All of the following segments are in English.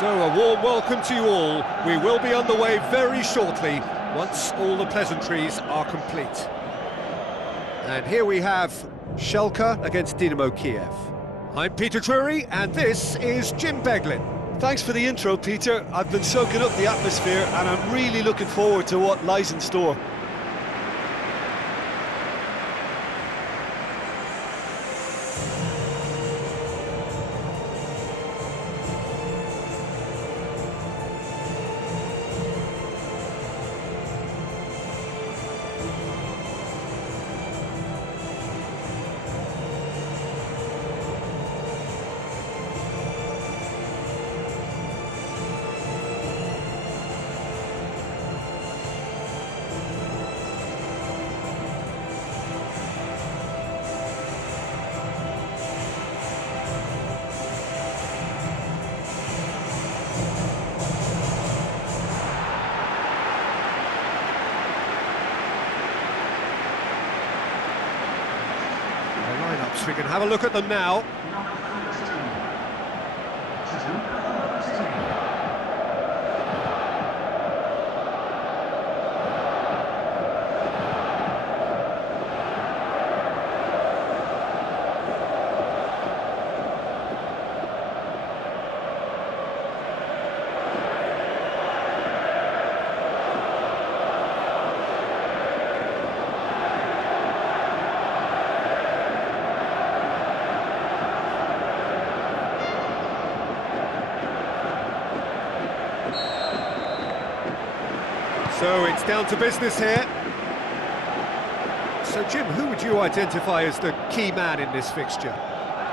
So a warm welcome to you all. We will be underway very shortly, once all the pleasantries are complete. And here we have Šalke against ДИНАМО Kiev. I'm Peter Drury, and this is Jim Beglin. Thanks for the intro, Peter. I've been soaking up the atmosphere, and I'm really looking forward to what lies in store. We can have a look at them now. So it's down to business here. So Jim, who would you identify as the key man in this fixture?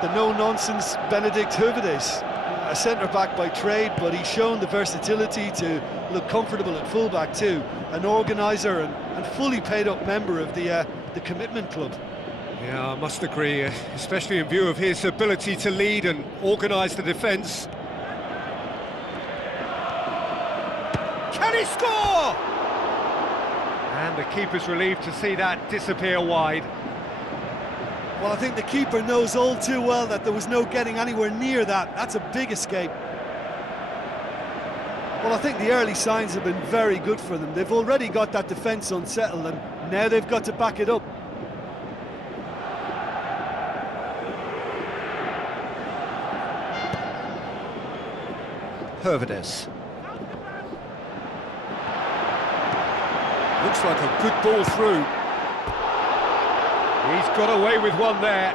The no-nonsense Benedikt Hövedes, a centre-back by trade, but he's shown the versatility to look comfortable at full-back too. An organiser and fully paid-up member of the commitment club. Yeah, I must agree, especially in view of his ability to lead and organise the defence. Can he score? And the keeper's relieved to see that disappear wide. Well, I think the keeper knows all too well that there was no getting anywhere near that. That's a big escape. Well, I think the early signs have been very good for them. They've already got that defence unsettled, and now they've got to back it up. Hövedes. Looks like a good ball through. He's got away with one there.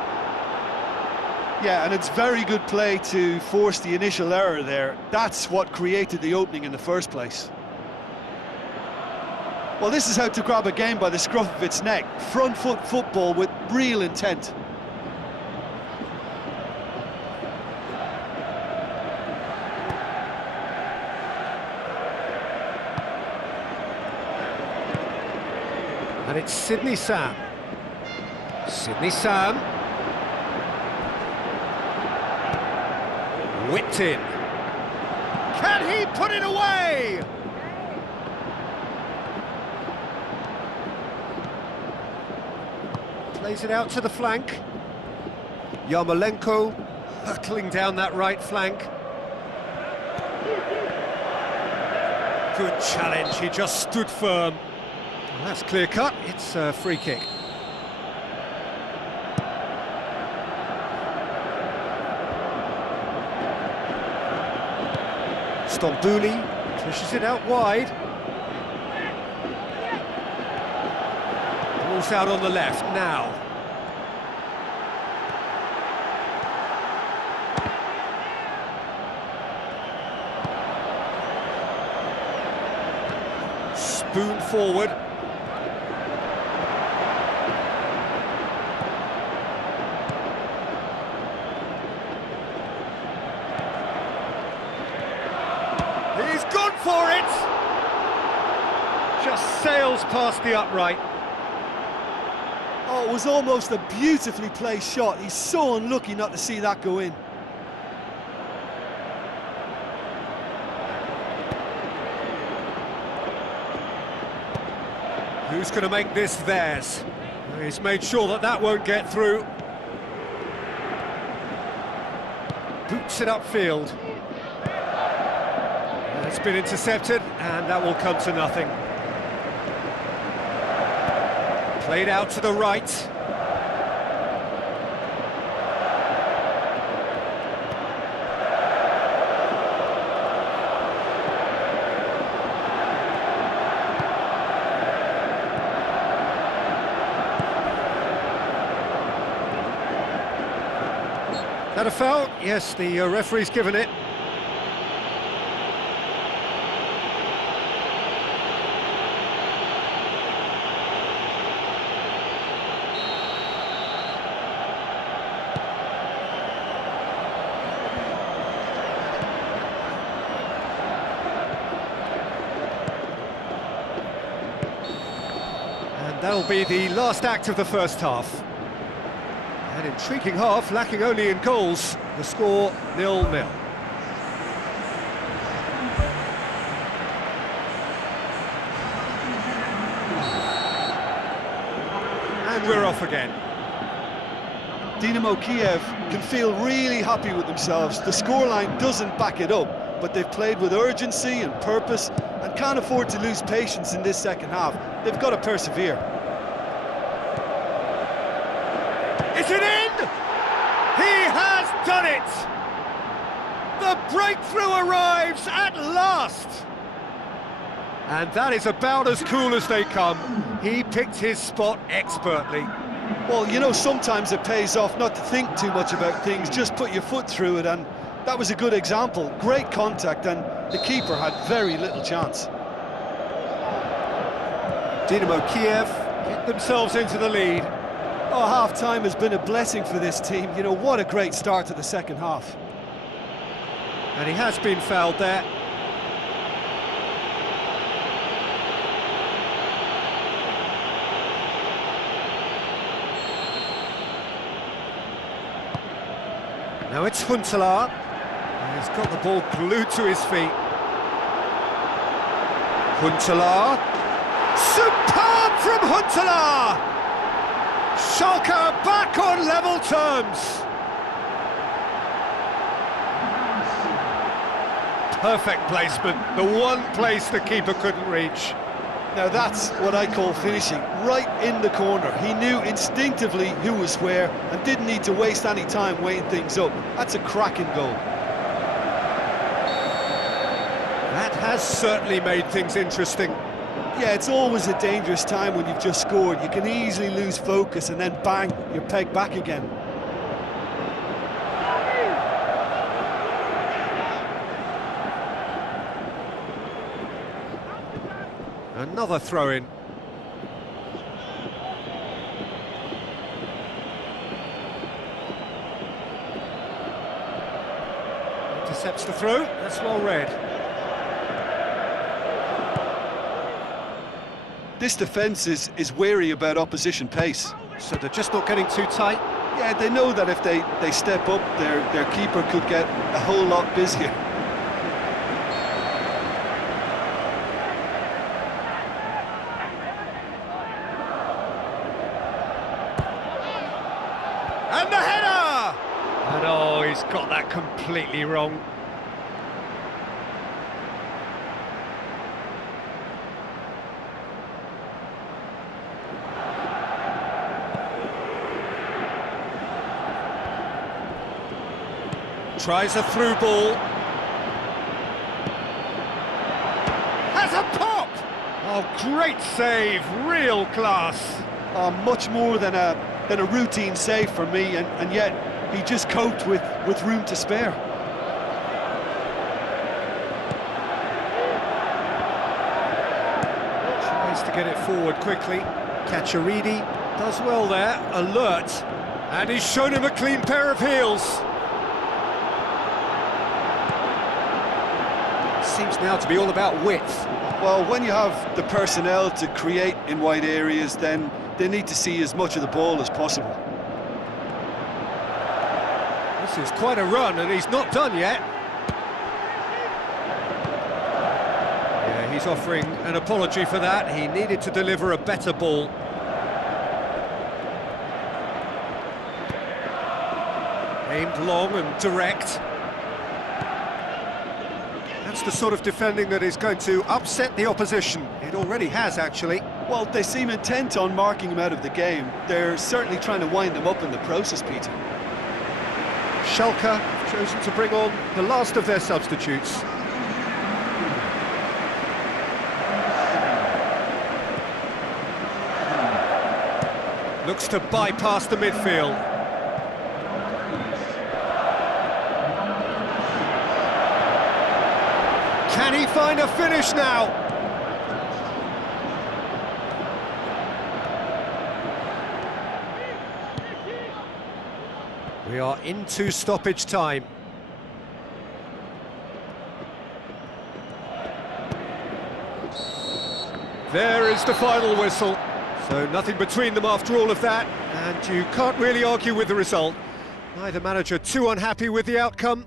Yeah, and it's very good play to force the initial error there. That's what created the opening in the first place. Well, this is how to grab a game by the scruff of its neck. Front foot football with real intent. And it's Sydney Sam. Sydney Sam. Whipped in. Can he put it away? Plays it out to the flank. Yarmolenko hurtling down that right flank. Good challenge, he just stood firm. That's clear cut, it's a free kick. Stambouli pushes it out wide. Ball's out on the left now. Spoon forward. He's gone for it! Just sails past the upright. Oh, it was almost a beautifully placed shot. He's so unlucky not to see that go in. Who's going to make this theirs? He's made sure that that won't get through. Boots it upfield. It's been intercepted, and that will come to nothing. Played out to the right. That a foul? Yes, the referee's given it. And that'll be the last act of the first half. An intriguing half, lacking only in goals. The score 0-0. And we're off again. Dynamo Kiev can feel really happy with themselves. The scoreline doesn't back it up, but they've played with urgency and purpose and can't afford to lose patience in this second half. They've got to persevere. Is it in? He has done it! The breakthrough arrives at last! And that is about as cool as they come. He picked his spot expertly. Well, you know, sometimes it pays off not to think too much about things, just put your foot through it, and that was a good example. Great contact, and the keeper had very little chance. Dynamo Kiev get themselves into the lead. Oh, half-time has been a blessing for this team. You know, what a great start to the second half. And he has been fouled there. Now it's Huntelaar. He's got the ball glued to his feet. Huntelaar. Superb from Huntelaar! Schalke back on level terms. Perfect placement, the one place the keeper couldn't reach. Now that's what I call finishing, right in the corner. He knew instinctively who was where and didn't need to waste any time weighing things up. That's a cracking goal. That has certainly made things interesting. Yeah, it's always a dangerous time when you've just scored. You can easily lose focus and then bang, you're pegged back again. Another throw-in. Intercepts the throw, that's well read. This defence is wary about opposition pace. So they're just not getting too tight? Yeah, they know that if they step up, their keeper could get a whole lot busier. And the header! And oh, he's got that completely wrong. Tries a through ball. Has a pop! Oh, great save, real class. Much more than a routine save for me, and yet he just coped with room to spare. Tries to get it forward quickly. Cacciaridi does well there, alert. And he's shown him a clean pair of heels. Seems now to be all about width. Well, when you have the personnel to create in wide areas, then they need to see as much of the ball as possible. This is quite a run, and he's not done yet. Yeah, he's offering an apology for that. He needed to deliver a better ball. Aimed long and direct. That's the sort of defending that is going to upset the opposition. It already has, actually. Well, they seem intent on marking him out of the game. They're certainly trying to wind him up in the process, Peter. Schalke have chosen to bring on the last of their substitutes. Looks to bypass the midfield. Can he find a finish now? We are into stoppage time. There is the final whistle. So nothing between them after all of that, and you can't really argue with the result. Neither manager too unhappy with the outcome,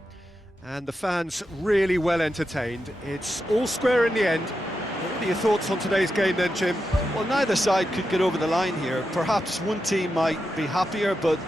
and the fans really well entertained. It's all square in the end. What are your thoughts on today's game then, Jim? Well, neither side could get over the line here. Perhaps one team might be happier, but